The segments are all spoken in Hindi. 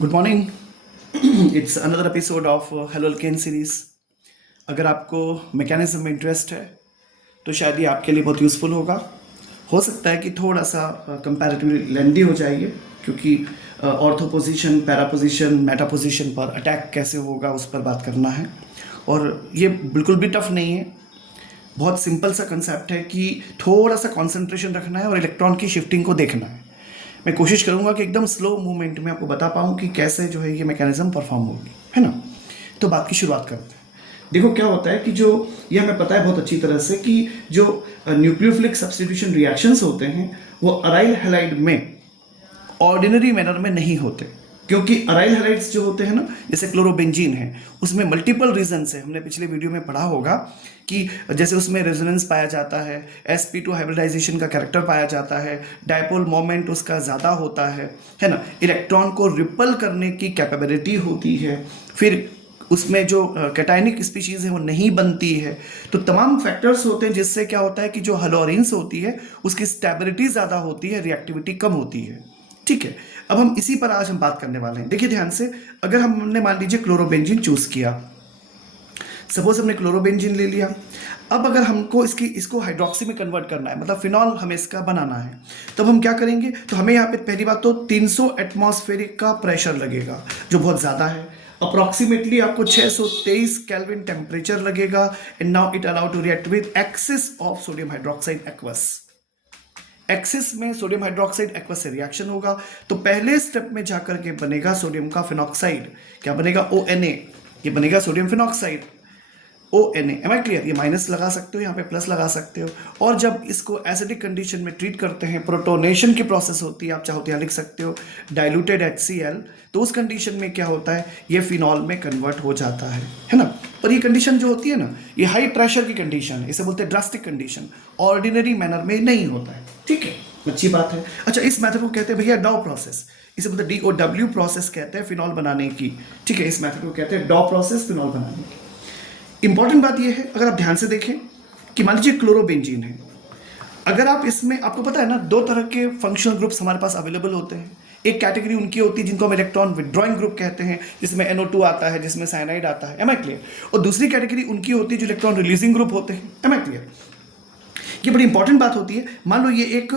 Good morning. It's another episode of hello alkane series. अगर आपको मैकेनिज्म में इंटरेस्ट है तो शायद ये आपके लिए बहुत यूज़फुल होगा। हो सकता है कि थोड़ा सा कंपैरेटिवली लेंदी हो जाएगी, क्योंकि ortho position, para position, Meta position पर अटैक कैसे होगा उस पर बात करना है। और ये बिल्कुल भी टफ नहीं है, बहुत सिंपल सा कंसेप्ट है कि थोड़ा सा कंसंट्रेशन रखना है और इलेक्ट्रॉन की शिफ्टिंग को देखना है। मैं कोशिश करूंगा कि एकदम स्लो मूवमेंट में आपको बता पाऊँ कि कैसे जो है ये मैकेनिज्म परफॉर्म होगी, है ना। तो बात की शुरुआत करते हैं। देखो क्या होता है कि जो ये हमें पता है बहुत अच्छी तरह से कि जो न्यूक्लियोफिलिक सब्स्टिट्यूशन रिएक्शंस होते हैं वो अराइल हैलाइड में ऑर्डिनरी मैनर में नहीं होते, क्योंकि अराइल हैलाइड्स जो होते हैं ना, जैसे क्लोरोबेंजीन है, उसमें मल्टीपल रीजन से हमने पिछले वीडियो में पढ़ा होगा कि जैसे उसमें रेजोनेंस पाया जाता है, sp2 हाइब्रिडाइजेशन का कैरेक्टर पाया जाता है, डायपोल मोमेंट उसका ज़्यादा होता है ना, इलेक्ट्रॉन को रिपल करने की कैपेबिलिटी होती है, फिर उसमें जो कैटायनिक स्पीशीज है वो नहीं बनती है। तो तमाम फैक्टर्स होते हैं जिससे क्या होता है कि जो हलोरिन्स होती है उसकी स्टेबिलिटी ज़्यादा होती है, रिएक्टिविटी कम होती है। ठीक है, अब हम इसी पर आज हम बात करने वाले हैं। देखिए ध्यान से, अगर हमने मान लीजिए क्लोरोबेंजीन चूज किया, सपोज हमने क्लोरोबेंजीन ले लिया, अब अगर हमको इसको हाइड्रोक्सी में कन्वर्ट करना है, मतलब फिनॉल हमें इसका बनाना है, तो हम क्या करेंगे? तो हमें यहाँ पे पहली बात तो 300 एटमॉस्फेरिक का प्रेशर लगेगा, जो बहुत ज़्यादा है। अप्रॉक्सीमेटली आपको 623 केल्विन टेम्परेचर लगेगा। And now it allow to react with excess of sodium hydroxide aqueous. Excess में सोडियम हाइड्रोक्साइड एक्वस से रिएक्शन होगा, तो पहले स्टेप में जाकर के बनेगा सोडियम का फिनॉक्साइड। क्या बनेगा? ONA। ये बनेगा sodium phenoxide, ONA। Am I clear? ये माइनस लगा सकते हो, यहाँ पे प्लस लगा सकते हो। और जब इसको एसिडिक कंडीशन में ट्रीट करते हैं, प्रोटोनेशन की प्रोसेस होती है, आप चाहो तो यहाँ लिख सकते हो डाइल्यूटेड HCl, तो उस कंडीशन में क्या होता है? ये फिनॉल में कन्वर्ट हो जाता है ना। पर ये कंडीशन जो होती है ना, ये हाई प्रेशर की कंडीशन है, इसे बोलते हैं ड्रास्टिक कंडीशन, ऑर्डिनरी मैनर में नहीं होता है। ठीक है, अच्छी बात है। अच्छा, इस मेथड को कहते हैं भैया डॉ प्रोसेस, इसे बोलते हैं DOW प्रोसेस कहते हैं फिनॉल बनाने की। ठीक है, इस मेथड को कहते हैं डॉ प्रोसेस, फिनॉल बनाने की। इंपॉर्टेंट बात यह है, अगर आप ध्यान से देखें कि मान लीजिए क्लोरोबेंजीन है, अगर आप इसमें, आपको पता है ना, दो तरह के फंक्शनल ग्रुप्स हमारे पास अवेलेबल होते हैं। एक कैटेगरी उनकी होती है जिनको हम इलेक्ट्रॉन विड्रॉइंग ग्रुप कहते हैं, जिसमें NO2 आता है, जिसमें साइनाइड आता है। Am I clear? और दूसरी कैटेगरी उनकी होती है जो इलेक्ट्रॉन रिलीजिंग ग्रुप होते हैं। Am I clear? ये बड़ी इंपॉर्टेंट बात होती है। मान लो ये एक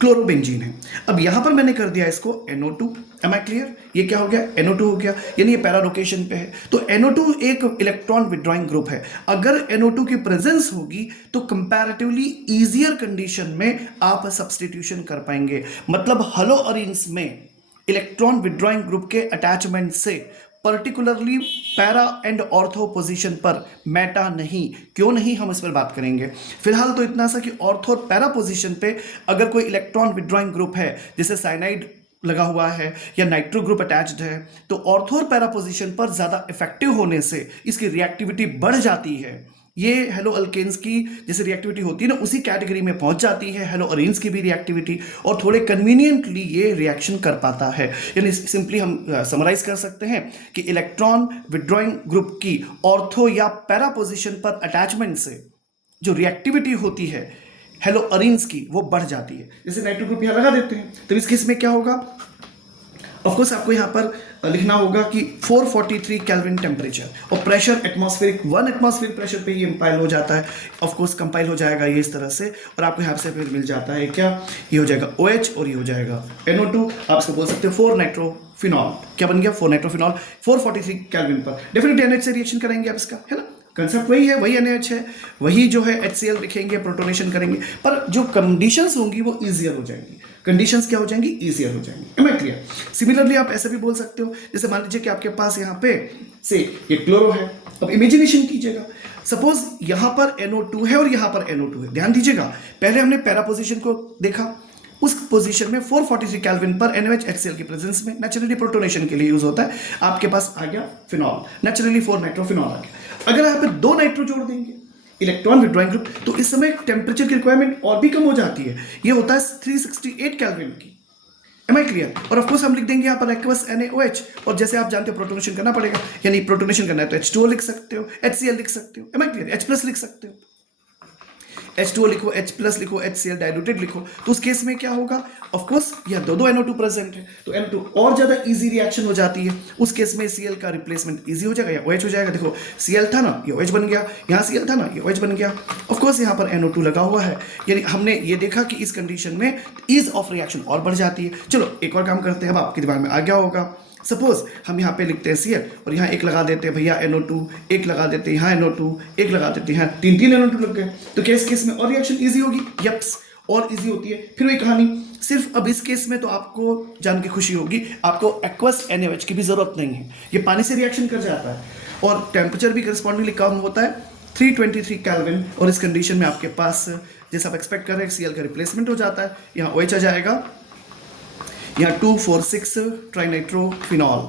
क्लोरोबेंजीन है, अब यहां पर मैंने कर दिया इसको NO2। Am I clear? ये क्या हो गया? NO2 हो गया, यानी ये पैरा लोकेशन पे है। तो NO2 एक इलेक्ट्रॉन विड्रॉइंग ग्रुप है। अगर NO2 की प्रेजेंस होगी तो कंपैरेटिवली इजियर कंडीशन में आप सब्स्टिट्यूशन कर पाएंगे। मतलब हलोअरीन्स में इलेक्ट्रॉन विड्रॉइंग ग्रुप के अटैचमेंट से particularly para and ortho position पर मेटा नहीं। क्यों नहीं, हम इस पर बात करेंगे। फिलहाल तो इतना सा कि ऑर्थो और पैरा पोजीशन पे अगर कोई इलेक्ट्रॉन विड्रॉइंग ग्रुप है, जैसे साइनाइड लगा हुआ है या नाइट्रो ग्रुप अटैच्ड है, तो ऑर्थो और पैरा पोजीशन पर ज़्यादा इफेक्टिव होने से इसकी रिएक्टिविटी बढ़ जाती है। ये हेलो अल्केन्स की जैसे रिएक्टिविटी होती है ना, उसी कैटेगरी में पहुंच जाती है हेलो अरेन्स की भी रिएक्टिविटी, और थोड़े कन्वीनियंटली ये रिएक्शन कर पाता है। यानी सिंपली हम समराइज कर सकते हैं कि इलेक्ट्रॉन विड्रॉइंग ग्रुप की ऑर्थो या पैरा पोजीशन पर अटैचमेंट से जो रिएक्टिविटी होती है हेलो अरेन्स की, वो बढ़ जाती है। जैसे नाइट्रो ग्रुप यहाँ लगा देते हैं, तो इस केस में क्या होगा? ऑफकोर्स आपको यहाँ पर लिखना होगा कि 443 केल्विन टेम्परेचर और प्रेशर एटमॉस्फेरिक 1 एटमॉस्फेरिक प्रेशर पे ये कंपाइल हो जाता है। ऑफकोर्स कंपाइल हो जाएगा ये इस तरह से, और आपको यहाँ से फिर मिल जाता है क्या? ये हो जाएगा OH और ये हो जाएगा NO2। आप इसको बोल सकते हो 4 नाइट्रोफिनॉल। क्या बन गया? 4 नाइट्रोफिनॉल 443 केल्विन पर। डेफिनेटली NH से रिएक्शन करेंगे आप इसका, है ना। कंसेप्ट वही है, वही NH है, वही जो है HCl लिखेंगे, प्रोटोनेशन करेंगे, पर जो कंडीशंस होंगी वो ईजियर हो जाएंगी। कंडीशंस क्या हो जाएंगी? ईजियर हो जाएंगी। M I clear? सिमिलरली आप ऐसे भी बोल सकते हो, जैसे मान लीजिए कि आपके पास यहाँ पे से ये क्लोरो है। अब इमेजिनेशन कीजिएगा, सपोज यहाँ पर NO2 है और यहाँ पर NO2 है। ध्यान दीजिएगा, पहले हमने पैरा पोजीशन को देखा, उस पोजीशन में 443 केल्विन पर NaOH HCl की प्रेजेंस में नेचुरली प्रोटोनेशन के लिए यूज होता है। आपके पास आ गया फिनॉल, नेचुरली 4 नाइट्रोफिनॉल आ गया। अगर यहाँ पे 2 नाइट्रो जोड़ देंगे इलेक्ट्रॉन विड्रॉइंग ग्रुप, तो इस समय टेम्परेचर की रिक्वायरमेंट और भी कम हो जाती है। ये होता है 368 केल्विन की। Am I clear? और ऑफकोर्स हम लिख देंगे यहाँ पर एक्वस NaOH, और जैसे आप जानते हो प्रोटोनेशन करना पड़ेगा, यानी प्रोटोनेशन करना है तो H2O लिख सकते हो, HCl लिख सकते हो। M I clear? H+ लिख सकते हो। H2O लिखो, H प्लस लिखो, HCl डाइल्यूटेड लिखो, तो उस केस में क्या होगा, ऑफ कोर्स यह दो NO2 प्रेजेंट है, तो NO2 और ज्यादा इजी रिएक्शन हो जाती है, उस केस में Cl का रिप्लेसमेंट इजी हो जाएगा या OH हो जाएगा। देखो Cl था ना, ये OH बन गया, यहाँ Cl था ना, ये OH बन गया। ऑफ कोर्स यहाँ पर NO2 लगा हुआ है, यानी हमने ये देखा कि इस कंडीशन में ईज ऑफ रिएक्शन और बढ़ जाती है। चलो एक और काम करते हैं, अब आपके दिमाग में आ गया होगा। सपोज हम यहाँ पे लिखते हैं Cl और यहाँ एक लगा देते हैं भैया NO2, एक लगा देते हैं यहाँ NO2, एक लगा देते हैं यहाँ, तीन NO2 लग गए, तो केस में और रिएक्शन इजी होगी, यप्स और इजी होती है। फिर वही कहानी, सिर्फ अब इस केस में तो आपको जान के खुशी होगी, आपको एक्वस NaOH की भी जरूरत नहीं है, ये पानी से रिएक्शन कर जाता है और टेम्परेचर भी करस्पॉन्डिंगली कम होता है 323 केल्विन, और इस कंडीशन में आपके पास जैसा आप एक्सपेक्ट कर रहे हैं Cl का रिप्लेसमेंट हो जाता है, यहाँ OH आ जाएगा, यहाँ 2,4,6 ट्राइनाइट्रोफिनॉल।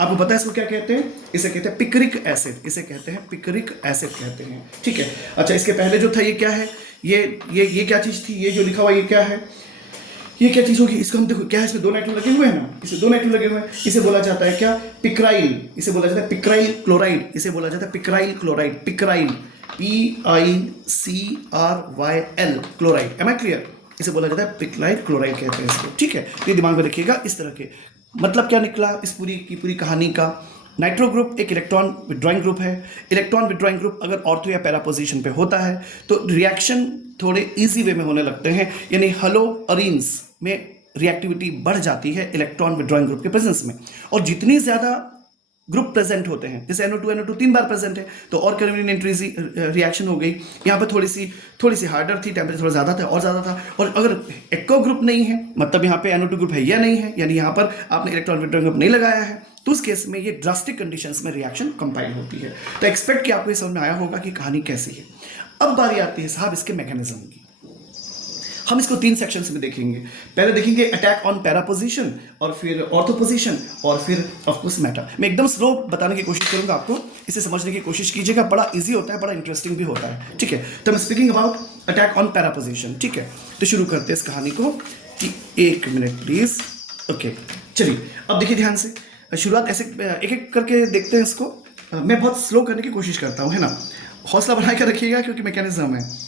आपको पता है इसको क्या कहते हैं, इसे कहते हैं पिक्रिक एसिड, इसे कहते हैं पिक्रिक एसिड कहते हैं, ठीक है। अच्छा इसके पहले जो था ये क्या है, ये क्या चीज़ थी, ये जो लिखा हुआ ये क्या है, ये क्या चीज़ होगी, इसको हम देखो क्या है, इसमें 2 नाइट्रो लगे हुए हैं ना, इसमें 2 नाइट्रो लगे हुए हैं, इसे बोला जाता है क्या, पिक्राइल, इसे बोला जाता है पिक्राइल क्लोराइड, इसे बोला जाता है picryl chloride, picryl PICRYL chloride, am I clear, इसे बोला जाता है पिक्राइल क्लोराइड कहते हैं इसको, ठीक है। तो ये दिमाग में रखिएगा इस तरह के, मतलब क्या निकला इस पूरी की पूरी कहानी का, नाइट्रो ग्रुप एक इलेक्ट्रॉन विड्रॉइंग ग्रुप है, इलेक्ट्रॉन विड्रॉइंग ग्रुप अगर ऑर्थो या पैरा पोजीशन पे होता है तो रिएक्शन थोड़े इजी वे में होने लगते हैं, यानी हलो अरीन्स में रिएक्टिविटी बढ़ जाती है इलेक्ट्रॉन विड्रॉइंग ग्रुप के प्रेजेंस में, और जितनी ज़्यादा ग्रुप प्रेजेंट होते हैं, जैसे NO2 3 बार प्रेजेंट है तो और कन्वीनियंट रिएक्शन हो गई, यहाँ पर थोड़ी सी हार्डर थी, टेम्परेचर थोड़ा ज़्यादा था और ज़्यादा था, और अगर एक्को ग्रुप नहीं है, मतलब यहाँ पे NO2 ग्रुप है या नहीं है, यानी यहाँ पर आपने इलेक्ट्रॉन विड्रॉइंग ग्रुप नहीं लगाया है, तो उस केस में ये ड्रास्टिक कंडीशंस में रिएक्शन कंपाइल होती है। तो एक्सपेक्ट कि आपको ये समझ में आया होगा कि कहानी कैसी है। अब बारी आती है साहब इसके मैकेनिज्म की, हम इसको 3 सेक्शंस में देखेंगे। पहले देखेंगे अटैक ऑन पैरा पोजीशन, और फिर ऑर्थो पोजीशन, और फिर ऑफ कोर्स मेटा। मैं एकदम स्लो बताने की कोशिश करूंगा आपको, इसे समझने की कोशिश कीजिएगा, बड़ा इजी होता है, बड़ा इंटरेस्टिंग भी होता है, ठीक है। तो मैं speaking about attack on para position, ठीक है। तो शुरू करते हैं इस कहानी को, कि 1 मिनट प्लीज, ओके। चलिए अब देखिए ध्यान से, शुरुआत ऐसे एक एक करके देखते हैं इसको। मैं बहुत स्लो करने की कोशिश करता हूँ, है ना, हौसला बना कर रखिएगा क्योंकि मैकेनिज्म है।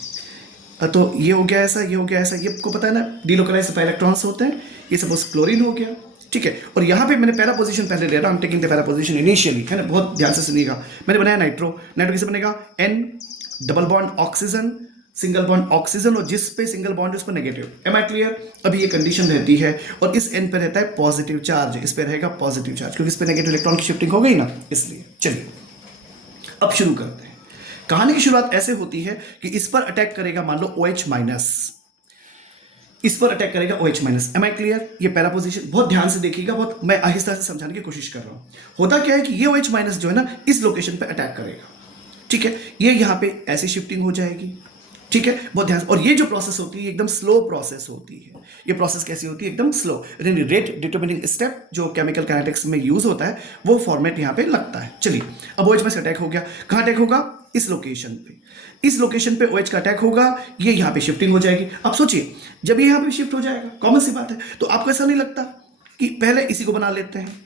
तो ये हो गया ऐसा, ये हो गया ऐसा, ये आपको पता है ना, डीलोकलाइज्ड इलेक्ट्रॉन्स होते हैं, ये सपोज क्लोरीन हो गया, ठीक है। और यहाँ पे मैंने पैरा पोजीशन पहले ले रहा हूँ, taking the para position initially, है ना, बहुत ध्यान से सुनिएगा। मैंने बनाया नाइट्रो, नाइट्रो किसे बनेगा, N double bond oxygen, single bond oxygen, और जिस पे सिंगल बॉन्ड उस पर नेगेटिव, एम आई क्लियर। अभी ये कंडीशन रहती है, और इस N पे रहता है पॉजिटिव चार्ज, इस पे रहेगा पॉजिटिव चार्ज, क्योंकि इस पे नेगेटिव इलेक्ट्रॉन की शिफ्टिंग हो गई ना, इसलिए। चलिए अब शुरू करते हैं। कहानी की शुरुआत ऐसे होती है कि इस पर अटैक करेगा, मान लो OH माइनस, इस पर अटैक करेगा OH minus, am I clear. ये पैरा पोजीशन बहुत ध्यान से देखिएगा, बहुत मैं आहिस्ता से समझाने की कोशिश कर रहा हूं। होता क्या है कि ये OH माइनस जो है ना, इस लोकेशन पे अटैक करेगा, ठीक है। ये यहां पे ऐसी शिफ्टिंग हो जाएगी, ठीक है, बहुत ध्यान से। और ये जो प्रोसेस होती है एकदम स्लो प्रोसेस होती है। ये प्रोसेस कैसी होती है, एकदम स्लो, रेट डिटरमिनिंग स्टेप जो केमिकल काइनेटिक्स में यूज होता है, वो फॉर्मेट यहाँ पे लगता है। चलिए अब OH में अटैक हो गया, कहाँ अटैक होगा, इस लोकेशन पे, इस लोकेशन पे OH का अटैक होगा, ये यहाँ पे शिफ्टिंग हो जाएगी। अब सोचिए जब ये यहाँ पे शिफ्ट हो जाएगा, कॉमन सी बात है, तो आपको ऐसा नहीं लगता कि पहले इसी को बना लेते हैं,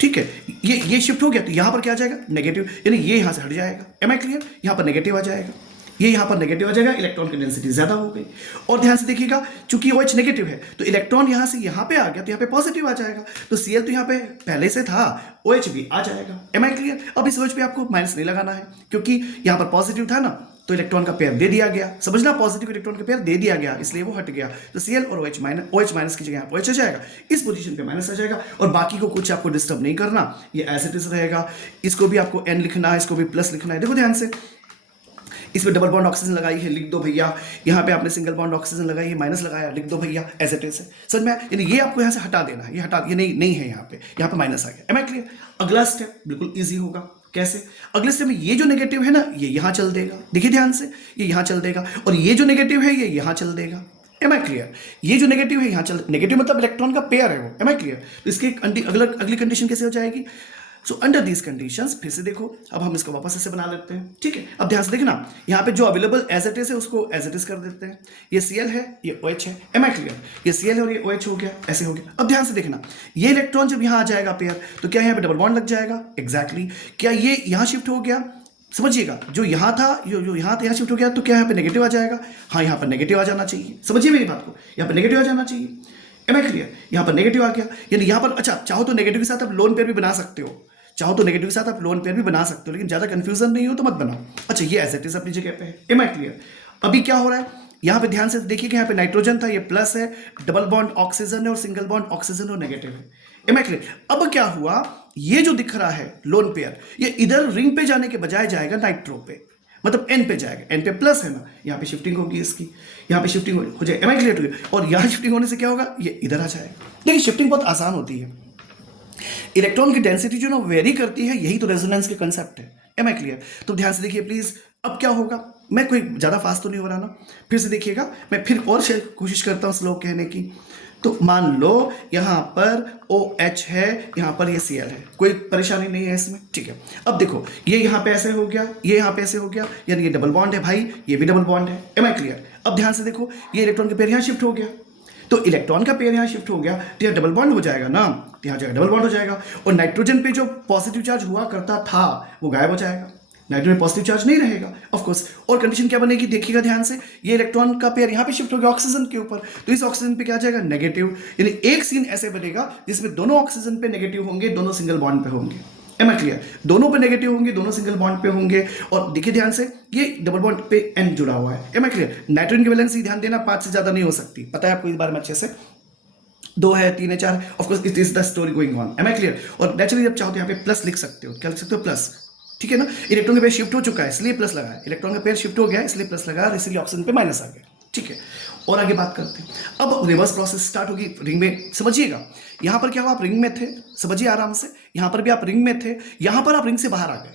ठीक है। ये शिफ्ट हो गया तो यहाँ पर क्या आ जाएगा, नेगेटिव, यानी ये यहाँ से हट जाएगा, एम आई क्लियर। यहाँ पर नेगेटिव आ जाएगा, ये यहाँ पर नेगेटिव आ जाएगा, इलेक्ट्रॉन की डेंसिटी ज्यादा हो गई। और ध्यान से देखिएगा, चूंकि OH नेगेटिव है तो इलेक्ट्रॉन यहाँ से यहाँ पे आ गया, तो यहाँ पे पॉजिटिव आ जाएगा, तो Cl तो यहाँ पे पहले से था, OH भी आ जाएगा, एम आई क्लियर। अब इस OH पे आपको माइनस नहीं लगाना है, क्योंकि यहाँ पर पॉजिटिव था ना, तो इलेक्ट्रॉन का पेयर दे दिया गया, समझना, पॉजिटिव इलेक्ट्रॉन का पेयर दे दिया गया, इसलिए वो हट गया। तो Cl और OH माइनस की जगह OH आ जाएगा, इस पोजीशन पे माइनस आ जाएगा, और बाकी को कुछ आपको डिस्टर्ब नहीं करना, ये एज इट इज रहेगा। इसको भी आपको N लिखना है, इसको भी प्लस लिखना है। देखो ध्यान से, इसमें डबल बॉन्ड ऑक्सीजन लगाई है, लिख दो भैया। यहाँ पे आपने सिंगल बॉन्ड ऑक्सीजन लगाई है, माइनस लगाया, लिख दो भैया, एज इट इज है। समझ में, यानी ये आपको यहाँ से हटा देना है, ये हटा, ये नहीं है, यहाँ पे माइनस आ गया, एम आई क्लियर। अगला स्टेप बिल्कुल इजी होगा, कैसे, अगले स्टेप में ये जो नेगेटिव है ना, ये यहाँ चल देगा, देखिए ध्यान से, ये यहाँ चल देगा, और ये जो नेगेटिव है ये यहाँ चल देगा, एम आई क्लियर। ये जो नेगेटिव है यहाँ चल, नेगेटिव मतलब इलेक्ट्रॉन का पेयर है वो, एम आई क्लियर। तो इसकी अगली कंडीशन कैसे हो जाएगी, सो अंडर दीज कंडीशंस, फिर से देखो, अब हम इसको वापस ऐसे बना लेते हैं, ठीक है। अब ध्यान से देखना, यहाँ पे जो अवेलेबल एज इट इज है उसको एज इट इज कर देते हैं। ये Cl है, ये OH है, एम आई क्लियर। ये Cl है और ये OH हो गया, ऐसे हो गया। अब ध्यान से देखना, ये इलेक्ट्रॉन जब यहाँ आ जाएगा पेयर, तो क्या यहाँ पे डबल बॉन्ड लग जाएगा, एग्जैक्टली। क्या ये यहाँ शिफ्ट हो गया, समझिएगा, जो यहाँ था, जो यहाँ था यहाँ शिफ्ट हो गया, तो क्या यहाँ पे नेगेटिव आ जाएगा? हाँ, यहाँ पर नेगेटिव आ जाना चाहिए। समझिए मेरी बात को, यहाँ पर नेगेटिव आ जाना चाहिए। Am I clear? यहाँ पर नेगेटिव आ गया, यानी यहाँ पर अच्छा, चाहो तो नेगेटिव के साथ आप लोन पेयर भी बना सकते हो, चाहो तो नेगेटिव के साथ आप लोन पेयर भी बना सकते हो, लेकिन ज़्यादा कंफ्यूजन नहीं हो तो मत बनाओ। अच्छा, ये एज इट इज अपनी जगह पे है। Am I clear? अभी क्या हो रहा है, यहाँ पे ध्यान से देखिए कि यहाँ पे नाइट्रोजन था, ये प्लस है, डबल बॉन्ड ऑक्सीजन है और सिंगल बॉन्ड ऑक्सीजन और नेगेटिव है। Am I clear? अब क्या हुआ, ये जो दिख रहा है लोन पेयर, ये इधर रिंग पे जाने के बजाय जाएगा नाइट्रो पे, मतलब एन पे जाएगा। एन पे प्लस है ना, यहाँ पे शिफ्टिंग होगी इसकी, यहाँ पे शिफ्टिंग हो जाएगी। Am I clear to you? और यहाँ शिफ्टिंग होने से क्या होगा, ये इधर आ जाएगा। देखिए शिफ्टिंग बहुत आसान होती है, इलेक्ट्रॉन की डेंसिटी जो ना वेरी करती है, यही तो रेजोनेंस के कंसेप्ट है। Am I clear? तो ध्यान से देखिए प्लीज। अब क्या होगा, मैं कोई ज़्यादा फास्ट तो नहीं हो रहा ना, फिर से देखिएगा, मैं फिर और कोशिश करता हूँ स्लो कहने की। तो मान लो यहाँ पर OH है, यहाँ पर ये Cl है, कोई परेशानी नहीं है इसमें, ठीक है। अब देखो ये यहाँ पे ऐसे हो गया, ये यहाँ पे ऐसे हो गया, यानी ये डबल बॉन्ड है भाई, ये भी डबल बॉन्ड है। Am I clear? अब ध्यान से देखो, ये इलेक्ट्रॉन का पेयर यहाँ शिफ्ट हो गया, तो इलेक्ट्रॉन का पेयर यहाँ शिफ्ट हो गया, तो यहाँ डबल बॉन्ड हो जाएगा ना, तो यहाँ जाएगा डबल बॉन्ड हो जाएगा, और नाइट्रोजन पे जो पॉजिटिव चार्ज हुआ करता था वो गायब हो जाएगा, नाइट्रोजन में पॉजिटिव चार्ज नहीं रहेगा ऑफ कोर्स। और कंडीशन क्या बनेगी, देखिएगा ध्यान से, ये इलेक्ट्रॉन का पेयर यहाँ पे शिफ्ट हो गया ऑक्सीजन के ऊपर, तो इस ऑक्सीजन पे क्या आ जाएगा, नेगेटिव। यानी एक सीन ऐसे बनेगा जिसमें दोनों ऑक्सीजन पे नेगेटिव होंगे, दोनों सिंगल बॉन्ड पे होंगे। Am I clear? दोनों पे नेगेटिव होंगे, दोनों सिंगल बॉन्ड पे होंगे, और देखिए ध्यान से, ये डबल बॉन्ड पे एन जुड़ा हुआ है। Am I clear? नाइट्रोजन की वैलेंसी ध्यान देना 5 से ज्यादा नहीं हो सकती, पता है आपको इस बारे में अच्छे से, 2 है, 3 है, 4 है, of course it is the story going on. Am I clear? और नेचुरली जब चाहो तो यहाँ पे प्लस लिख सकते हो, क्या लिख सकते हो, प्लस, ठीक है ना। इलेक्ट्रॉन का पेयर शिफ्ट हो चुका है इसलिए प्लस लगा है, इलेक्ट्रॉन का पेयर शिफ्ट हो गया इसलिए प्लस लगा, इसलिए ऑक्सीजन पे माइनस आ गया, ठीक है। और आगे बात करते हैं, अब रिवर्स प्रोसेस स्टार्ट होगी रिंग में। समझिएगा, यहाँ पर क्या हुआ, आप रिंग में थे, समझिए आराम से, यहाँ पर भी आप रिंग में थे, यहाँ पर आप रिंग से बाहर आ गए,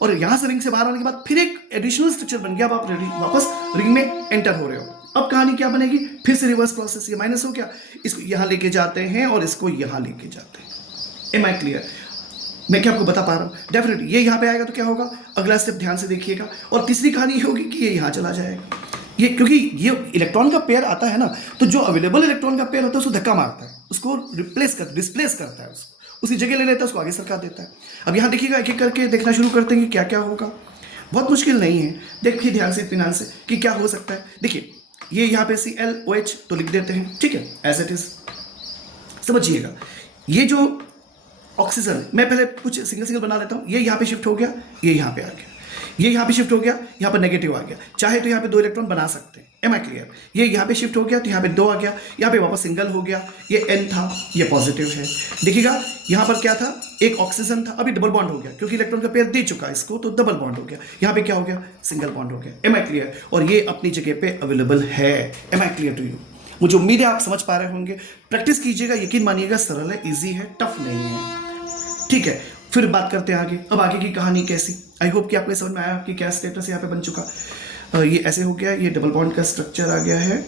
और यहाँ से रिंग से बाहर आने के बाद फिर एक एडिशनल स्ट्रक्चर बन गया, अब आप वापस रिंग में एंटर हो रहे हो। अब कहानी क्या बनेगी, फिर से रिवर्स प्रोसेस, ये माइनस हो गया, इसको यहाँ लेके जाते हैं और इसको यहाँ लेके जाते हैं। Am I clear? मैं क्या आपको बता पा रहा हूँ, डेफिनेटली ये यहाँ पे आएगा तो क्या होगा, अगला स्टेप ध्यान से देखिएगा। और तीसरी कहानी ये होगी कि ये यहाँ चला जाएगा, ये क्योंकि ये इलेक्ट्रॉन का पेयर आता है ना, तो जो अवेलेबल इलेक्ट्रॉन का पेयर होता है उसको धक्का मारता है, उसको डिस्प्लेस करता है, उसको उसकी जगह ले लेता है, उसको आगे सरका देता है। अब यहाँ देखिएगा, एक एक करके देखना शुरू करते हैं कि क्या क्या होगा, बहुत मुश्किल नहीं है। देखिए ध्यान से, इत्मीनान से, कि क्या हो सकता है। देखिए ये यहाँ पे ClOH तो लिख देते हैं, ठीक है, एज इट इज। समझिएगा, ये जो ऑक्सीजन, मैं पहले कुछ सिंगल सिंगल बना लेता हूँ, ये यहाँ पे शिफ्ट हो गया, ये यहाँ पे आ गया, ये यहाँ पे शिफ्ट हो गया, यहाँ पर नेगेटिव आ गया, चाहे तो यहाँ पे 2 इलेक्ट्रॉन बना सकते हैं। Am I clear? ये यहाँ पे शिफ्ट हो गया तो यहाँ पे 2 आ गया, यहाँ पे वापस सिंगल हो गया, ये N था, ये पॉजिटिव है। देखिएगा यहाँ पर क्या था, एक ऑक्सीजन था, अभी डबल बॉन्ड हो गया क्योंकि इलेक्ट्रॉन का पेयर दे चुका है इसको, तो डबल बॉन्ड हो गया, यहाँ पे क्या हो गया, सिंगल बॉन्ड हो गया। Am I clear? और ये अपनी जगह पे अवेलेबल है। Am I clear to you? मुझे उम्मीद है आप समझ पा रहे होंगे, प्रैक्टिस कीजिएगा, यकीन मानिएगा सरल है, ईजी है, टफ नहीं है, ठीक है। फिर बात करते हैं आगे, अब आगे की कहानी कैसी। आई होप कि आपको समझ में आया कि क्या स्टेटस यहाँ पे बन चुका। ये ऐसे हो गया, ये डबल बॉन्ड का स्ट्रक्चर आ गया है,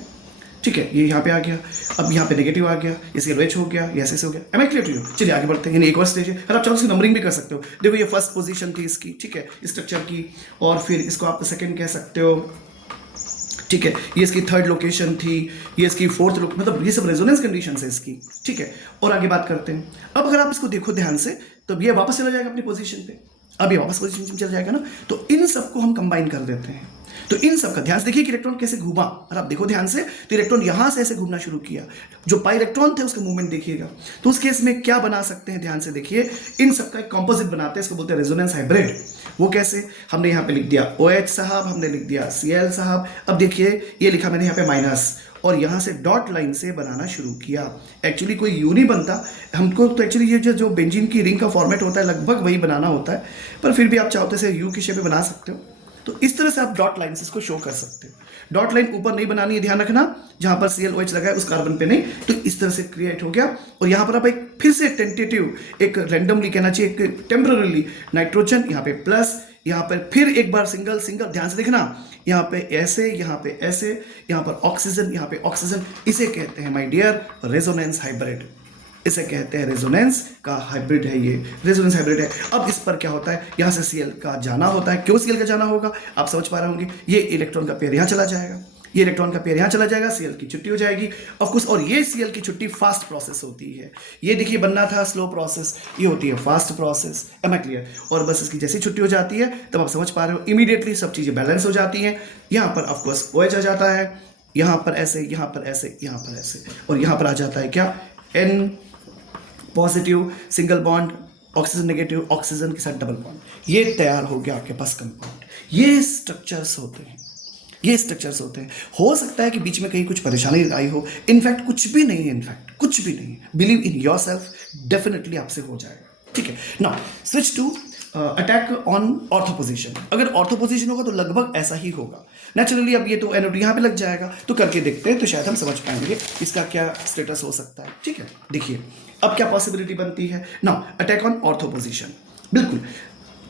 ठीक है, ये यहाँ पे आ गया, अब यहाँ पे नेगेटिव आ गया, ये ClOH हो गया, ये ऐसे हो गया। Am I clear to you? चलिए आगे बढ़ते हैं, यानी एक और स्टेज है, और आप चाहो उसकी नंबरिंग भी कर सकते हो। देखो ये फर्स्ट पोजीशन थी इसकी, ठीक है, स्ट्रक्चर की, और फिर इसको आप सेकेंड कह सकते हो, ठीक है, ये इसकी थर्ड लोकेशन थी, ये इसकी फोर्थ मतलब ये सब रेजोनेंस कंडीशन है इसकी, ठीक है। और आगे बात करते हैं, अब अगर आप इसको देखो ध्यान से, तो ये वापस चला जाएगा अपनी पोजीशन पे, अब ये वापस पोजीशन में चला जाएगा ना, तो इन सबको हम कंबाइन कर देते हैं। तो इन सब का ध्यान से देखिए कि इलेक्ट्रॉन कैसे घूमा, और आप देखो ध्यान से, तो इलेक्ट्रॉन यहां से ऐसे घूमना शुरू किया, जो पाई इलेक्ट्रॉन थे उसका मूवमेंट देखिएगा। तो उस केस में क्या बना सकते हैं, ध्यान से देखिए, इन सब का एक कॉम्पोजिट बनाते हैं, इसको बोलते हैं रेजोनेंस हाइब्रिड। वो कैसे, हमने यहाँ पे लिख दिया OH साहब, हमने लिख दिया Cl साहब, अब देखिए ये लिखा मैंने यहाँ पे माइनस, और यहाँ से डॉट लाइन से बनाना शुरू किया। एक्चुअली कोई यू नहीं बनता, हमको तो एक्चुअली ये जो बेंजीन की रिंग का फॉर्मेट होता है लगभग वही बनाना होता है, पर फिर भी आप चाहते से यू की शेप में बना सकते हो। तो इस तरह से आप डॉट लाइन से इसको शो कर सकते हो। डॉट लाइन ऊपर नहीं बनानी है, ध्यान रखना, जहां पर ClOH लगा है उस कार्बन पे नहीं। तो इस तरह से क्रिएट हो गया, और यहाँ पर आप एक फिर से टेंटेटिव, एक रैंडमली कहना चाहिए, एक टेम्पररी नाइट्रोजन, यहाँ पे प्लस, यहाँ पर फिर एक बार सिंगल सिंगल, ध्यान से देखना, यहाँ पे ऐसे, यहाँ पे ऐसे, यहाँ पर ऑक्सीजन, यहाँ पे ऑक्सीजन। इसे कहते हैं माय डियर रेजोनेंस हाइब्रिड, इसे कहते हैं रेजोनेंस का हाइब्रिड है, ये रेजोनेंस हाइब्रिड है। अब इस पर क्या होता है, यहाँ से Cl का जाना होता है, क्यों Cl का जाना होगा आप समझ पा रहे होंगे, ये इलेक्ट्रॉन का पेयर यहाँ चला जाएगा, ये इलेक्ट्रॉन का पेयर यहाँ चला जाएगा, Cl की छुट्टी हो जाएगी ऑफकोर्स। और ये Cl की छुट्टी फास्ट प्रोसेस होती है। ये देखिए बनना था स्लो प्रोसेस, ये होती है fast process. Am I clear? और बस इसकी जैसी छुट्टी हो जाती है तब आप समझ पा रहे हो, इमीडिएटली सब चीज़ें बैलेंस हो जाती हैं। यहाँ पर ऑफकोर्स OH आ जाता है, यहाँ पर ऐसे, यहाँ पर ऐसे, यहाँ पर ऐसे, और यहाँ पर आ जाता है क्या, N positive single bond, oxygen negative, oxygen के साथ डबल बॉन्ड। ये तैयार हो गया आपके पास कंपाउंड। ये स्ट्रक्चर्स होते हैं, ये स्ट्रक्चर्स होते हैं। हो सकता है कि बीच में कहीं कुछ परेशानी आई हो, इनफैक्ट कुछ भी नहीं है, इनफैक्ट कुछ भी नहीं है। Believe in yourself, definitely आपसे हो जाएगा। ठीक है, now switch to attack on ortho position. अगर ऑर्थो पोजीशन होगा तो लगभग ऐसा ही होगा नेचुरली। अब ये तो एनओडी यहाँ पे लग जाएगा, तो करके देखते हैं तो शायद हम समझ पाएंगे इसका क्या स्टेटस हो सकता है। ठीक है, देखिए अब क्या पॉसिबिलिटी बनती है। Now attack on ortho position, बिल्कुल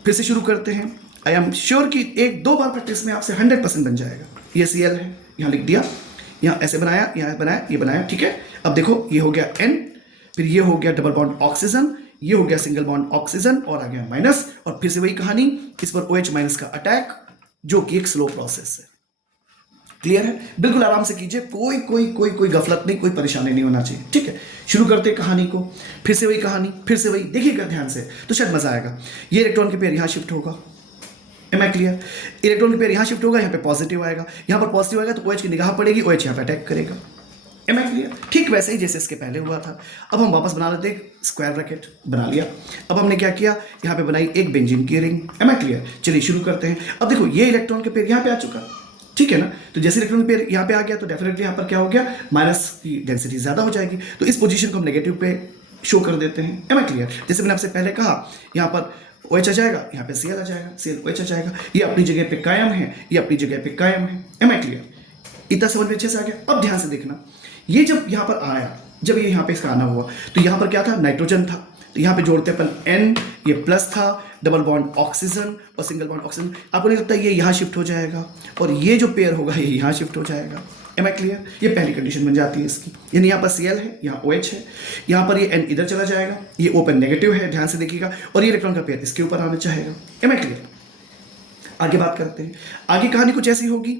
फिर से शुरू करते हैं। आई एम श्योर कि एक दो बार प्रैक्टिस में आपसे 100% बन जाएगा। ये Cl है, यहाँ लिख दिया, यहाँ ऐसे बनाया, यहाँ बनाया, ये बनाया। ठीक है, अब देखो ये हो गया N, फिर ये हो गया डबल बॉन्ड ऑक्सीजन, ये हो गया सिंगल बॉन्ड ऑक्सीजन, और आ गया माइनस, और फिर से वही कहानी, इस पर OH माइनस का अटैक, जो कि एक स्लो प्रोसेस है। क्लियर है? बिल्कुल आराम से कीजिए, कोई कोई कोई कोई गफलत नहीं, कोई परेशानी नहीं होना चाहिए। ठीक है, शुरू करते हैं कहानी को। फिर से वही कहानी, फिर से वही, देखिएगा ध्यान से तो शायद मजा आएगा। ये इलेक्ट्रॉन के पेयर यहाँ शिफ्ट होगा, एम आई क्लियर? इलेक्ट्रॉन के पेयर यहाँ शिफ्ट होगा, यहाँ पे पॉजिटिव आएगा, यहाँ पर पॉजिटिव आएगा तो OH की निगाह पड़ेगी, OH यहाँ पे अटैक करेगा। Am I clear? ठीक वैसे ही जैसे इसके पहले हुआ था। अब हम वापस बना लेते हैं, स्क्वायर ब्रैकेट बना लिया। अब हमने क्या किया, यहाँ पे बनाई एक बेंजीन की रिंग। M I clear? चलिए शुरू करते हैं। अब देखो ये इलेक्ट्रॉन के पेयर यहाँ पे आ चुका, ठीक है ना? तो जैसे इलेक्ट्रॉन पेयर यहाँ पे आ गया तो डेफिनेटली यहाँ पर क्या हो गया, माइनस की डेंसिटी ज्यादा हो जाएगी। तो इस पोजीशन को हम नेगेटिव पे शो कर देते हैं। Am I clear? जैसे मैंने आपसे पहले कहा, यहाँ पर OH आ जाएगा, यहाँ पे Cl आ जाएगा, Cl OH आ जाएगा। ये अपनी जगह पे कायम है, ये अपनी जगह पे कायम है। Am I clear? इतना समझ में अच्छे से आ गया। अब ध्यान से देखना, ये जब यहाँ पर आया, जब ये यहाँ पे इसका आना हुआ तो यहाँ पर क्या था, नाइट्रोजन था। तो यहाँ पे जोड़ते अपन N, ये प्लस था, डबल बॉन्ड ऑक्सीजन और सिंगल बॉन्ड ऑक्सीजन। आपको नहीं लगता ये यहाँ शिफ्ट हो जाएगा और ये जो पेयर होगा ये यहाँ शिफ्ट हो जाएगा। Am I clear? ये पहली कंडीशन बन जाती है इसकी। यानी यहाँ पर Cl है, यहाँ OH है, यहाँ पर ये N इधर चला जाएगा, ये ओपन नेगेटिव है, ध्यान से देखिएगा, और ये इलेक्ट्रॉन का पेयर इसके ऊपर आना चाहेगा। Am I clear? आगे बात करते हैं। आगे कहानी कुछ ऐसी होगी,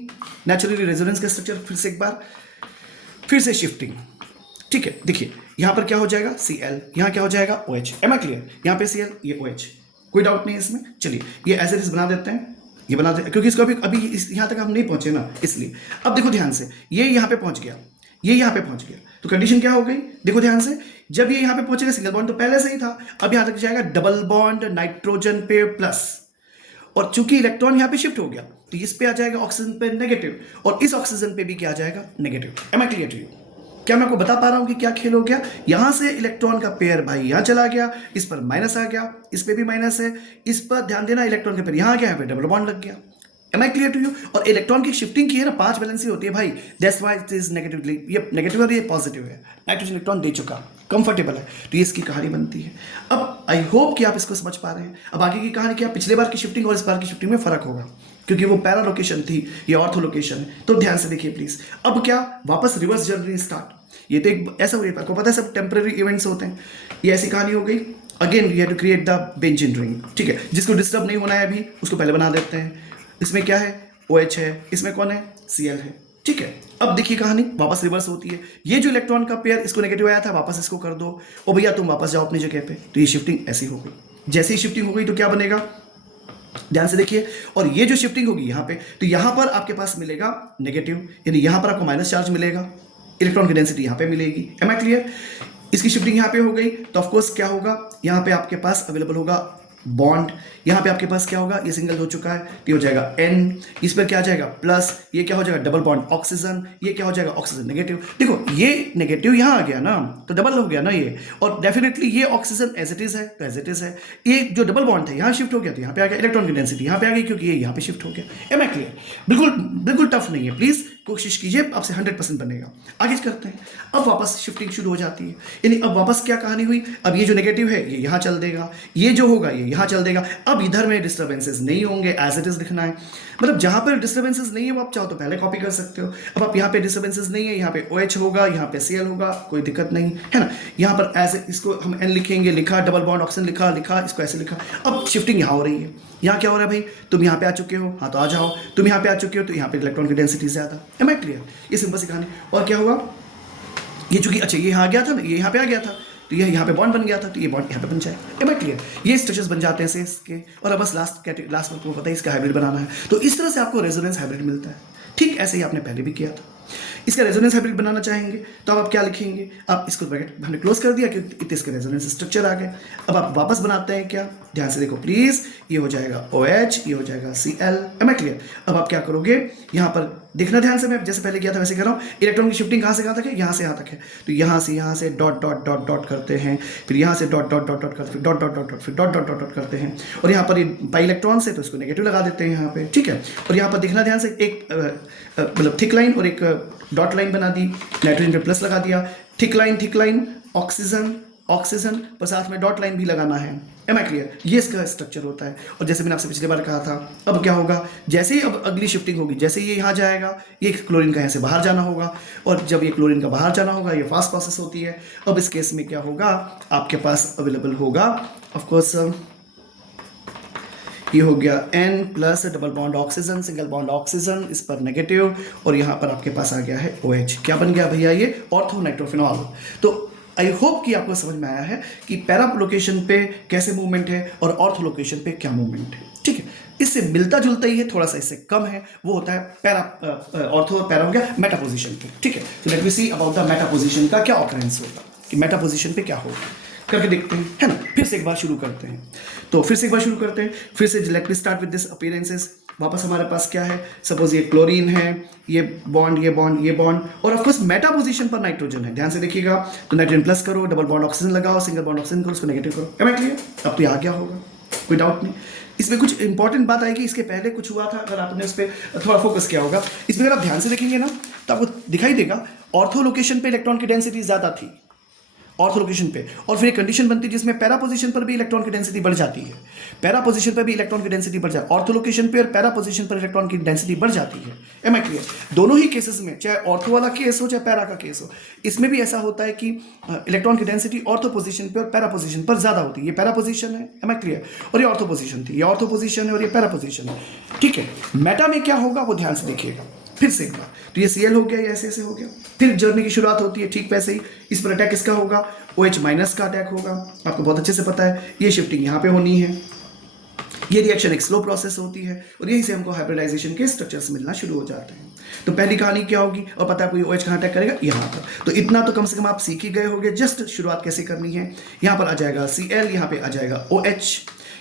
नेचुरली रेजोनेंस का स्ट्रक्चर फिर से एक बार, फिर से शिफ्टिंग। ठीक है, देखिए यहाँ पर क्या हो जाएगा, Cl, यहाँ क्या हो जाएगा, OH। M I clear? यहाँ पे Cl, ये OH, कोई डाउट नहीं है इसमें। चलिए ये एज इट इज बना देते हैं, ये बना देते, क्योंकि इसको अभी यहाँ तक हम नहीं पहुंचे ना, इसलिए। अब देखो ध्यान से, ये यहाँ पे पहुंच गया, ये यहाँ पे पहुंच गया, तो कंडीशन क्या हो गई, देखो ध्यान से। जब ये यहाँ पे पहुंचेगा, सिंगल बॉन्ड तो पहले से ही था, अब यहाँ तक जाएगा डबल बॉन्ड नाइट्रोजन पे प्लस, और चूंकि इलेक्ट्रॉन यहाँ पे शिफ्ट हो गया तो इस पे आ जाएगा ऑक्सीजन पे नेगेटिव, और इस ऑक्सीजन पे भी क्या आ जाएगा, negative. Am I clear to you? क्या मैं आपको बता पा रहा हूं कि क्या खेल हो गया? यहां से इलेक्ट्रॉन का पेयर भाई यहां चला गया, इस पर माइनस आ गया, इस पे भी माइनस है, इस पर ध्यान देना, इलेक्ट्रॉन का पेयर यहां आ गया, यहाँ पे डबल बॉन्ड लग गया। Am I clear to you? और इलेक्ट्रॉन की शिफ्टिंग की है ना, 5 वैलेंसी होती है भाई, that's why it is negatively, ये नेगेटिव और ये पॉजिटिव है, नाइट्रोजन इलेक्ट्रॉन दे चुका, कंफर्टेबल है, तो ये इसकी कहानी बनती है। अब आई होप कि आप इसको समझ पा रहे हैं। अब आगे की कहानी क्या, पिछले बार की शिफ्टिंग और इस बार की शिफ्टिंग में फर्क होगा, क्योंकि वो पैरा लोकेशन थी, ये ऑर्थो लोकेशन है, तो ध्यान से देखिए प्लीज। अब क्या, वापस रिवर्स जर्नी स्टार्ट। ये तो एक ऐसा हुआ, आपको पता है सब टेम्पररी इवेंट्स होते हैं, ये ऐसी कहानी हो गई। Again we have to create the benzene ring. ठीक है, जिसको डिस्टर्ब नहीं होना है अभी, उसको पहले बना देते हैं। इसमें क्या है, OH है, इसमें कौन है, Cl है। ठीक है, अब देखिए कहानी वापस रिवर्स होती है। ये जो इलेक्ट्रॉन का पेयर इसको नेगेटिव आया था, वापस इसको कर दो, ओ भैया तुम वापस जाओ अपनी जगह पे। तो ये शिफ्टिंग ऐसी हो गई। जैसे ही शिफ्टिंग हो गई तो क्या बनेगा, ध्यान से देखिए, और ये जो शिफ्टिंग होगी यहाँ पे, तो यहाँ पर आपके पास मिलेगा नेगेटिव, यानी यहाँ पर आपको माइनस चार्ज मिलेगा, इलेक्ट्रॉन की डेंसिटी यहाँ पे मिलेगी। Am I clear? इसकी शिफ्टिंग यहाँ पे हो गई तो ऑफकोर्स क्या होगा, यहाँ पे आपके पास अवेलेबल होगा बॉन्ड, यहाँ पे आपके पास क्या होगा, ये सिंगल हो चुका है, ये हो जाएगा N, इस पर क्या आ जाएगा प्लस, ये क्या हो जाएगा डबल बॉन्ड ऑक्सीजन, ये क्या हो जाएगा ऑक्सीजन नेगेटिव। देखो ये नेगेटिव यहाँ आ गया ना, तो डबल हो गया ना ये, और डेफिनेटली ये ऑक्सीजन एज इट इज है तो एज इट इज है। ये जो डबल बॉन्ड था यहाँ शिफ्ट हो गया तो यहाँ पे आ गया, इलेक्ट्रॉन की डेंसिटी यहाँ पे आ गई क्योंकि ये यहाँ पे शिफ्ट हो गया। Am I clear? बिल्कुल बिल्कुल टफ नहीं है, प्लीज कोशिश कीजिए, आपसे 100% बनेगा। आगे करते हैं। अब वापस शिफ्टिंग शुरू हो जाती है, यानी अब वापस क्या कहानी हुई, अब ये जो नेगेटिव है ये यहाँ चल देगा, ये जो होगा ये यहाँ चल देगा। अब इधर में डिस्टर्बेंसेस नहीं होंगे, एज इट इज लिखना है। मतलब जहाँ पर डिस्टर्बेंसेस नहीं है वो आप चाहो तो पहले कॉपी कर सकते हो। अब आप यहाँ पे डिस्टर्बेंसेस नहीं है, यहाँ पे OH होगा, यहाँ पे Cl होगा, कोई दिक्कत नहीं है ना। यहाँ पर ऐसे इसको हम N लिखेंगे, लिखा, डबल बॉन्ड ऑक्सीजन लिखा, इसको ऐसे लिखा। अब शिफ्टिंग यहाँ हो रही है। यहाँ क्या हो रहा है भाई, तुम यहाँ पे आ चुके हो, हाँ तो आ जाओ, तुम यहाँ पे आ चुके हो तो यहाँ पे इलेक्ट्रॉन की डेंसिटी ज़्यादा। Am I clear? ये सिंपल सी कहानी। और क्या होगा, ये चूंकि अच्छा ये यहाँ आ गया था ना, ये यहाँ पे आ गया था, तो ये यहाँ पे बॉन्ड बन गया था, तो ये बॉन्ड यहाँ पे बन जाएगा। Am I clear? ये स्ट्रक्चर्स बन जाते हैं से इसके। और अब बस लास्ट में तुमको पता है इसका हाइब्रिड बनाना है, तो इस तरह से आपको रेजोनेंस हाइब्रिड मिलता है। ठीक ऐसे ही आपने पहले भी किया था। इसका रेजोनेंस हाइब्रिड बनाना चाहेंगे तो अब आप क्या लिखेंगे, आप इसको ब्रैकेट हमने क्लोज कर दिया कि इतने इसके रेजोनेंस स्ट्रक्चर आ गए। अब आप वापस बनाते हैं क्या, ध्यान से देखो प्लीज, ये हो जाएगा OH, ये हो जाएगा Cl। M I clear? अब आप क्या करोगे, यहाँ पर देखना ध्यान से, मैं जैसे पहले किया था वैसे कर रहा हूँ। इलेक्ट्रॉन की शिफ्टिंग कहाँ से कहाँ तक है, यहाँ से यहाँ तक है, तो यहाँ से डॉट डॉट डॉट डॉट करते हैं, फिर यहाँ से डॉट डॉट डॉट डॉट करते, फिर डॉट डॉट डॉट डॉट, फिर डॉट डॉट डॉट डॉट करते हैं। और यहाँ पर ये पाई इलेक्ट्रॉन से तो इसको नेगेटिव लगा देते हैं यहाँ पे, ठीक है। और यहाँ पर देखना ध्यान से, एक मतलब थिक लाइन और एक डॉट लाइन बना दी, नाइट्रोजन पे प्लस लगा दिया, थिक लाइन ऑक्सीजन पर साथ में डॉट लाइन भी लगाना है। Am I clear? ये इसका स्ट्रक्चर होता है। और जैसे मैंने आपसे पिछली बार कहा था, अब क्या होगा, जैसे ही अब अगली शिफ्टिंग होगी, जैसे ये यहाँ जाएगा, ये क्लोरीन का यहाँ से बाहर जाना होगा, और जब ये क्लोरीन का बाहर जाना होगा, ये फास्ट प्रोसेस होती है। अब इस केस में क्या होगा, आपके पास अवेलेबल होगा ऑफकोर्स ये हो गया N plus double bond oxygen, single bond oxygen, इस पर नेगेटिव, और यहाँ पर आपके पास आ गया है OH। क्या बन गया भैया, ये ऑर्थो नाइट्रोफिनॉल। तो आई होप कि आपको समझ में आया है कि पैरा लोकेशन पे कैसे मूवमेंट है और ऑर्थो लोकेशन पे क्या मूवमेंट है, ठीक है। इससे मिलता जुलता ही है, थोड़ा सा इससे कम है, वो होता है पैरा, ऑर्थो और पैरा हो गया मेटा पोजिशन पे, ठीक है। तो let we see about the meta position का क्या ऑकरेंस होगा, कि मेटा पोजिशन पे क्या होगा, करके देखते हैं, है ना। फिर से एक बार शुरू करते हैं, फिर से let me start with this appearances. वापस हमारे पास क्या है, सपोज ये क्लोरीन है, ये बॉन्ड, और ऑफकोर्स मेटा पोजीशन पर नाइट्रोजन है। ध्यान से देखिएगा, तो नाइट्रोजन प्लस करो, डबल बॉन्ड ऑक्सीजन लगाओ, सिंगल बॉन्ड ऑक्सीजन करो, उसको नेगेटिव करो। Am I clear? अब तो आ गया होगा, कोई डाउट नहीं। इसमें कुछ इंपॉर्टेंट बात आएगी, इसके पहले कुछ हुआ था, अगर आपने उस पर थोड़ा फोकस किया होगा, इसमें अगर आप ध्यान से देखेंगे ना, तो आपको दिखाई देगा ऑर्थो लोकेशन पे इलेक्ट्रॉन की डेंसिटी ज्यादा थी, ऑर्थो लोकेशन पे। और फिर एक कंडीशन बनती है जिसमें पैरा पोजीशन पर भी इलेक्ट्रॉन की डेंसिटी बढ़ जाती है, पैरा पोजीशन पर भी इलेक्ट्रॉन की डेंसिटी बढ़ जाती है, ऑर्थो लोकेशन पे और पैरा पोजीशन पर इलेक्ट्रॉन की डेंसिटी बढ़ जाती है। Am I clear? दोनों ही केसेस में, चाहे ऑर्थो वाला केस हो चाहे पैरा का केस हो, इसमें भी ऐसा होता है कि इलेक्ट्रॉन की डेंसिटी ऑर्थो पोजीशन पे और पैरा पोजीशन पर ज्यादा होती है। ये पैरा पोजीशन है, एम आई क्लियर? और ये ऑर्थो पोजीशन थी, ये ऑर्थो पोजीशन है और ये पैरा पोजीशन है, ठीक है। मेटा में क्या होगा वो ध्यान से देखिएगा फिर से एक बार। तो ये Cl हो गया, ये ऐसे हो गया, फिर जर्नी की शुरुआत होती है, ठीक वैसे ही इस पर अटैक किसका होगा, OH माइनस का अटैक होगा, आपको बहुत अच्छे से पता है। ये शिफ्टिंग यहाँ पे होनी है, ये रिएक्शन एक स्लो प्रोसेस होती है, और यहीं से हमको हाइब्रिडाइजेशन के स्ट्रक्चर्स मिलना शुरू हो जाते हैं। तो पहली कहानी क्या होगी, और पता है आपको OH कहाँ अटैक करेगा, यहाँ पर। तो इतना तो कम से कम आप सीख ही गए होंगे, जस्ट शुरुआत कैसे करनी है। यहाँ पर आ जाएगा Cl, यहाँ पे आ जाएगा OH,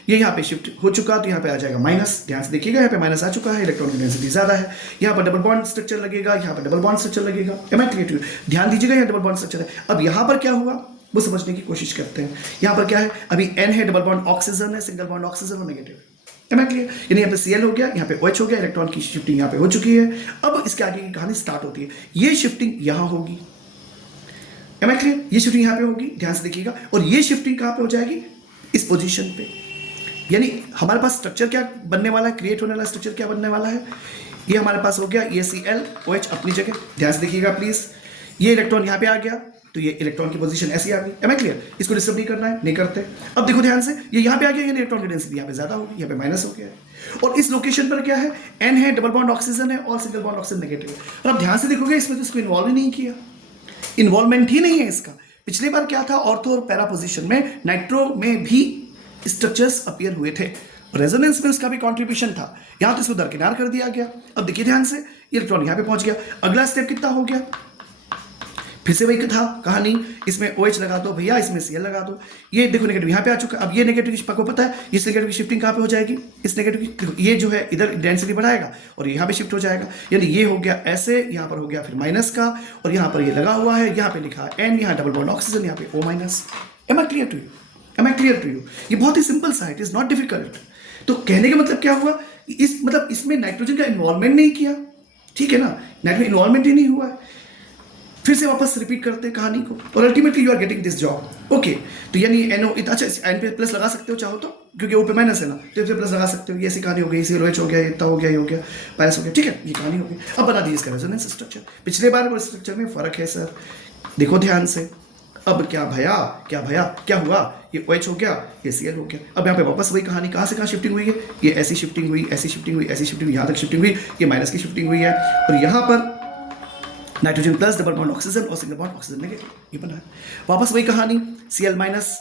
ये यहाँ पे शिफ्ट हो चुका, तो यहाँ पे आ जाएगा माइनस। ध्यान से देखिएगा, यहाँ पे माइनस आ चुका है, इलेक्ट्रॉन की डेंसिटी ज्यादा है। यहाँ पर डबल बॉन्ड स्ट्रक्चर लगेगा, यहाँ पर डबल बॉन्ड स्ट्रक्चर लगेगा। Am I clear? ध्यान दीजिएगा, यहाँ डबल बॉन्ड स्ट्रक्चर है। अब यहाँ पर क्या हुआ वो समझने की कोशिश करते हैं। यहाँ पर क्या है, अभी N है, डबल बॉन्ड ऑक्सीजन है, सिंगल बॉन्ड ऑक्सीजन और नेगेटिव। Am I clear? यानी यहाँ पे Cl हो गया, यहाँ पे OH हो गया, इलेक्ट्रॉन की शिफ्टिंग यहाँ पे हो चुकी है। अब इसके आगे की कहानी स्टार्ट होती है, ये शिफ्टिंग यहाँ होगी। Am I clear? ये शिफ्टिंग यहाँ पे होगी, ध्यान से देखिएगा। और ये शिफ्टिंग कहाँ पे हो जाएगी, इस पोजीशन पे। यानी हमारे पास स्ट्रक्चर क्या बनने वाला है, क्रिएट होने वाला स्ट्रक्चर क्या बनने वाला है, ये हमारे पास हो गया, ये Cl, OH अपनी जगह। ध्यान से देखिएगा प्लीज, ये इलेक्ट्रॉन यहाँ पे आ गया, तो ये इलेक्ट्रॉन की पोजीशन ऐसी आ गई। Am I clear? इसको डिस्टर्ब नहीं करना है, नहीं करते। अब देखो ध्यान से, ये यहाँ पे आ गया, ये इलेक्ट्रॉन की डेंसिटी यहाँ पे ज्यादा होगी, यहाँ पे माइनस हो गया है। और इस लोकेशन पर क्या है, N है, डबल बॉन्ड ऑक्सीजन है और सिंगल बॉन्ड ऑक्सीजन नेगेटिव है। और अब ध्यान से देखोगे, इसमें तो इसको इन्वॉल्व ही नहीं किया, इन्वॉल्वमेंट ही नहीं है इसका। पिछली बार क्या था, ऑर्थो और पैरा पोजीशन में नाइट्रो में भी स्ट्रक्चर्स अपीयर हुए थे, रेजोनेंस में उसका भी कंट्रीब्यूशन था। यहां तो इसको दरकिनार कर दिया गया। अब देखिए ध्यान से, इलेक्ट्रॉन यहां पे पहुंच गया। अगला स्टेप कितना हो गया, फिर से वही था कहानी, इसमें OH लगा दो भैया, इसमें Cl लगा दो। ये देखो नेगेटिव यहाँ पे आ चुका है। अब ये नेगेटिव की आपको पता है, इस नेगेटिव की शिफ्टिंग कहाँ पे हो जाएगी, इस नेगेटिव की देखो, ये जो है इधर डेंसिटी बढ़ाएगा और यहाँ पे शिफ्ट हो जाएगा। यानी ये हो गया ऐसे, यहाँ पर हो गया फिर माइनस का, और यहाँ पर ये लगा हुआ है, यहाँ पे लिखा है N, यहाँ डबल बॉन्ड ऑक्सीजन, यहाँ पे O minus. Am I clear to you? Am I clear to you? ये बहुत ही सिंपल सा है, इट इज नॉट डिफिकल्ट। तो कहने का मतलब क्या हुआ, इस मतलब इसमें नाइट्रोजन का इन्वॉल्वमेंट नहीं किया, ठीक है ना, नाइट्रोजन इन्वॉल्वमेंट ही नहीं हुआ है। फिर से वापस रिपीट करते हैं कहानी को और ultimately you are getting this job. Okay, तो यानी एनओ अच्छा एन पे प्लस लगा सकते हो चाहो तो, क्योंकि ओ पे माइनस है ना, तो पे प्लस लगा सकते हो। ये ऐसी कहानी हो गई, ClOH हो गया, इतना हो गया, ये हो गया, माइनस हो गया, ठीक है, ये कहानी हो गई। अब बना दीजिए इसका रेजोनेंस स्ट्रक्चर। पिछले बार वो स्ट्रक्चर में फर्क है सर, देखो ध्यान से। अब क्या भैया क्या हुआ, ये OH हो गया, ये Cl हो गया। अब यहाँ पे वापस वही कहानी, कहाँ से कहाँ शिफ्टिंग हुई है, ये ऐसी शिफ्टिंग हुई, ऐसी शिफ्टिंग हुई, ऐसी शिफ्टिंग हुई, यहाँ तक शिफ्टिंग हुई, ये माइनस की शिफ्टिंग हुई है, और यहाँ पर nitrogen plus double bond oxygen और सिंगल बॉन्ड ऑक्सीजन नेगेटिव, ये बना है। वापस वही कहानी, Cl माइनस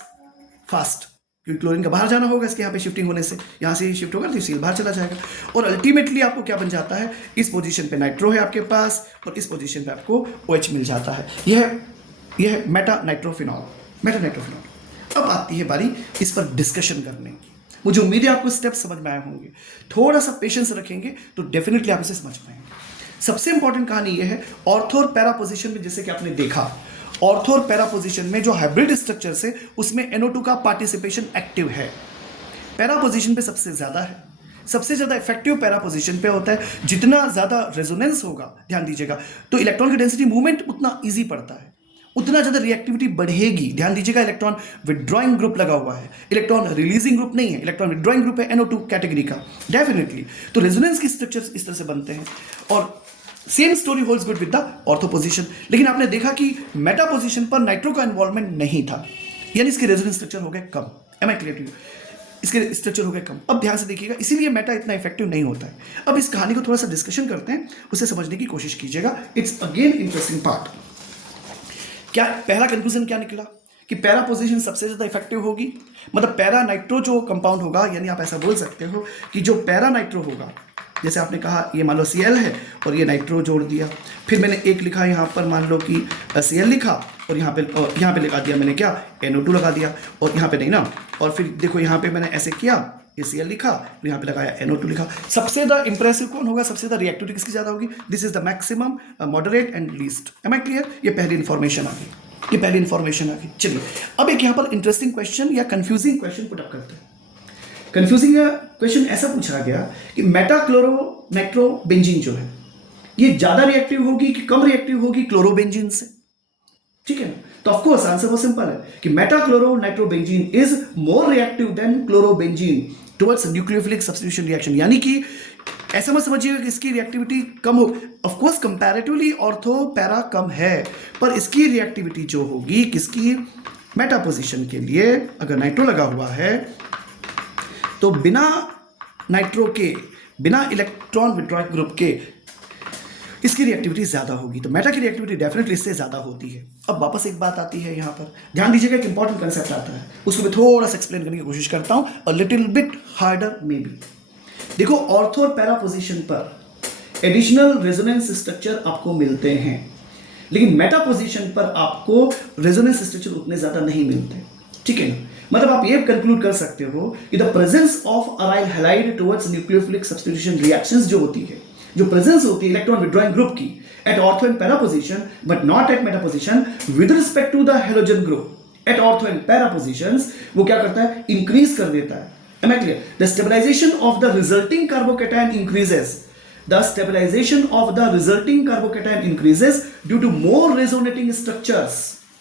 फास्ट, क्योंकि क्लोरीन का बाहर जाना होगा इसके यहाँ पे शिफ्टिंग होने से, यहाँ से शिफ्ट होगा तो Cl बाहर चला जाएगा, और अल्टीमेटली आपको क्या बन जाता है, इस पोजीशन पे नाइट्रो है आपके पास और इस पोजीशन पे आपको OH मिल जाता है। यह है मेटा नाइट्रोफिनॉल। अब आती है बारी इस पर डिस्कशन करने की। मुझे उम्मीद है आपको स्टेप समझ में आए होंगे। थोड़ा सा पेशेंस रखेंगे तो डेफिनेटली आप इसे समझ पाएंगे। सबसे इंपॉर्टेंट कहानी यह है, ऑर्थो और पैरा पोजीशन में जैसे कि आपने देखा, ऑर्थो और पैरा पोजीशन में जो हाइब्रिड स्ट्रक्चर है उसमें NO2 का पार्टिसिपेशन एक्टिव है, पैरा पोजीशन पे सबसे ज्यादा है। सबसे ज्यादा इफेक्टिव पैरा पोजीशन पे होता है। जितना ज्यादा रेजोनेंस होगा, ध्यान दीजिएगा, तो इलेक्ट्रॉन की डेंसिटी मूवमेंट उतना इजी पड़ता है, उतना ज्यादा रिएक्टिविटी बढ़ेगी। ध्यान दीजिएगा, इलेक्ट्रॉन विड्रॉइंग ग्रुप लगा हुआ है, इलेक्ट्रॉन रिलीजिंग ग्रुप नहीं है, इलेक्ट्रॉन विड्रॉइंग ग्रुप है NO2 कैटेगरी का, डेफिनेटली। तो रेजोनेंस के स्ट्रक्चर्स इस तरह से बनते हैं, और same story holds good with the ortho position. लेकिन आपने देखा कि मेटा पोजीशन पर नाइट्रो का इन्वॉल्वमेंट नहीं था, यानी इसके रेजोनेंस स्ट्रक्चर हो गए कम। Am I clear to you? इसके स्ट्रक्चर हो गए कम। अब ध्यान से देखिएगा, इसीलिए मेटा इतना इफेक्टिव नहीं होता है। अब इस कहानी को थोड़ा सा डिस्कशन करते हैं, उसे समझने की कोशिश कीजिएगा। It's again interesting part. क्या पहला कंक्लूजन क्या निकला कि पैरा पोजीशन सबसे ज्यादा इफेक्टिव होगी, मतलब पैरा नाइट्रो जो कंपाउंड होगा, यानी आप ऐसा बोल सकते हो कि जो पैरा नाइट्रो होगा, जैसे आपने कहा ये मान लो Cl है और ये नाइट्रो जोड़ दिया, फिर मैंने एक लिखा यहाँ पर, मान लो कि Cl लिखा और यहाँ पे लगा दिया मैंने क्या, NO2 लगा दिया, और यहाँ पे नहीं ना, और फिर देखो यहाँ पे मैंने ऐसे किया, ये Cl लिखा और यहाँ पे लगाया NO2 लिखा। सबसे ज्यादा इंप्रेसिव कौन होगा, सबसे ज्यादा रिएक्टिविटी किसकी ज्यादा होगी? This is the maximum, moderate and least. Am I clear? ये पहली इंफॉर्मेशन आ गई। चलिए अब एक यहाँ पर इंटरेस्टिंग क्वेश्चन या कंफ्यूजिंग क्वेश्चन पुट अप करते हैं। कंफ्यूजिंग क्वेश्चन ऐसा पूछा गया कि मेटा क्लोरो नाइट्रोबेंजीन जो है, ये ज्यादा रिएक्टिव होगी कि कम रिएक्टिव होगी क्लोरोबेंजीन से? ठीक है ना? तो ऑफ कोर्स आंसर बहुत सिंपल है कि Meta chloro nitrobenzene is more reactive than chlorobenzene towards nucleophilic substitution reaction. यानी कि ऐसा मत समझिएगा कि इसकी रिएक्टिविटी कम हो, of course comparatively ortho para कम है, पर इसकी रिएक्टिविटी जो होगी किसकी, मेटा पोजीशन के लिए, अगर नाइट्रो लगा हुआ है तो बिना नाइट्रो के, बिना इलेक्ट्रॉन विड्रॉइंग ग्रुप के इसकी रिएक्टिविटी ज्यादा होगी। तो मेटा की रिएक्टिविटी डेफिनेटली इससे ज्यादा होती है। अब वापस एक बात आती है यहाँ पर, ध्यान दीजिएगा, एक इंपॉर्टेंट कंसेप्ट आता है, उसको मैं थोड़ा सा एक्सप्लेन करने की कोशिश करता हूँ, a little bit harder may be. देखो, ऑर्थो और पैरा पोजीशन पर एडिशनल रेजोनेंस स्ट्रक्चर आपको मिलते हैं, लेकिन मेटा पोजीशन पर आपको रेजोनेंस स्ट्रक्चर उतने ज्यादा नहीं मिलते। ठीक है ना? मतलब आप ये कंक्लूड कर सकते हो कि the presence of aryl halide towards nucleophilic substitution reactions जो होती है, जो प्रेजेंस होती है इलेक्ट्रॉन विड्रॉइंग ग्रुप की at ortho and para position but not at meta position with respect to the halogen group at ortho and para positions, वो क्या करता है, इंक्रीज कर देता है। Am I clear? The stabilization of the resulting carbocation increases. The stabilization of the resulting carbocation increases due to more resonating structures.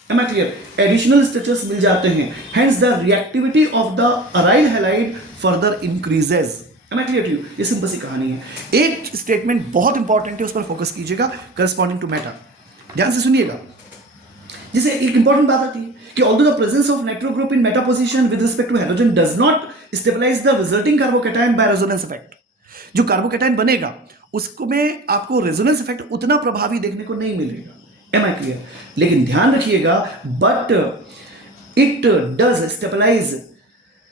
Am I clear? Additional structures मिल जाते हैं. Hence the reactivity of the aryl halide further increases. Am I clear to you? ये सिंपल सी कहानी है। एक स्टेटमेंट बहुत इंपॉर्टेंट है, उस पर फोकस कीजिएगा, corresponding to मेटा। ध्यान से सुनिएगा। जैसे एक इंपॉर्टेंट बात आती है कि although the presence of nitro group in meta position with respect to halogen does not stabilize the resulting carbocation by resonance effect, जो कार्बोकेटाइन बनेगा उसको में आपको रेजोनेंस इफेक्ट उतना प्रभावी देखने को नहीं मिलेगा। Am I clear? लेकिन ध्यान रखिएगा, but it does stabilize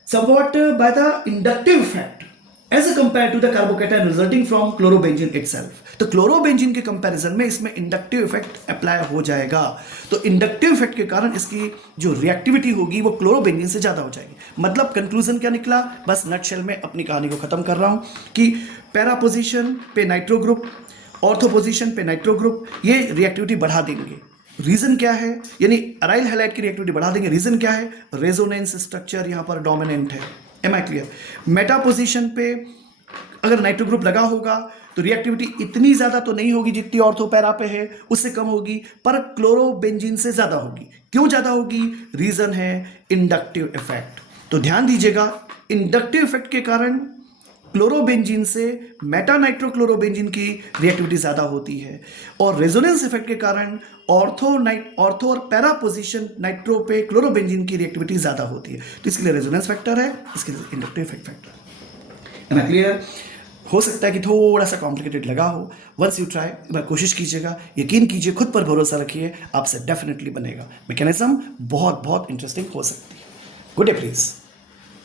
somewhat by the inductive effect as compared to the carbocation resulting from chlorobenzene itself. तो क्लोरोबेंजीन के कंपैरिजन में इसमें इंडक्टिव इफेक्ट अप्लाई हो जाएगा। तो इंडक्टिव इफेक्ट के कारण इसकी जो रिएक्टिविटी होगी वो क्लोरोबेंजीन से ज्यादा हो जाएगी। मतलब कंक्लूजन क्या निकला, बस नटशेल में अपनी कहानी को खत्म कर रहा हूं कि पैरा पोजीशन पे नाइट्रो ग्रुप, ऑर्थो पोजीशन पे नाइट्रो ग्रुप, ये रिएक्टिविटी बढ़ा देंगे। रीजन क्या है, यानी अराइल हैलाइड की रिएक्टिविटी बढ़ा देंगे। रीजन क्या है, रेजोनेंस स्ट्रक्चर यहां पर डोमिनेंट है। Am I clear? Meta position पे अगर नाइट्रो ग्रुप लगा होगा तो रिएक्टिविटी इतनी ज़्यादा तो नहीं होगी जितनी ऑर्थो पैरा पे है, उससे कम होगी, पर क्लोरोबेंजीन से ज़्यादा होगी। क्यों ज़्यादा होगी? रीज़न है इंडक्टिव इफेक्ट। तो ध्यान दीजिएगा, इंडक्टिव इफेक्ट के कारण क्लोरोबेंजीन से मेटा नाइट्रोक्लोरोबेंजीन की रिएक्टिविटी ज़्यादा होती है, और रेजोनेंस इफेक्ट के कारण ऑर्थो और पैरा पोजिशन नाइट्रो पे क्लोरोबेंजीन की रिएक्टिविटी ज़्यादा होती है। तो इसके लिए रेजोनेंस फैक्टर है, इसके लिए इंडक्टिव इफेक्ट फैक्टर है ना। क्लियर? हो सकता है कि थोड़ा सा कॉम्प्लिकेटेड लगा हो। वंस यू ट्राई, एक बार कोशिश कीजिएगा, यकीन कीजिए, खुद पर भरोसा रखिए, आपसे डेफिनेटली बनेगा। मैकेनिज्म बहुत बहुत इंटरेस्टिंग हो सकती है। Good day please.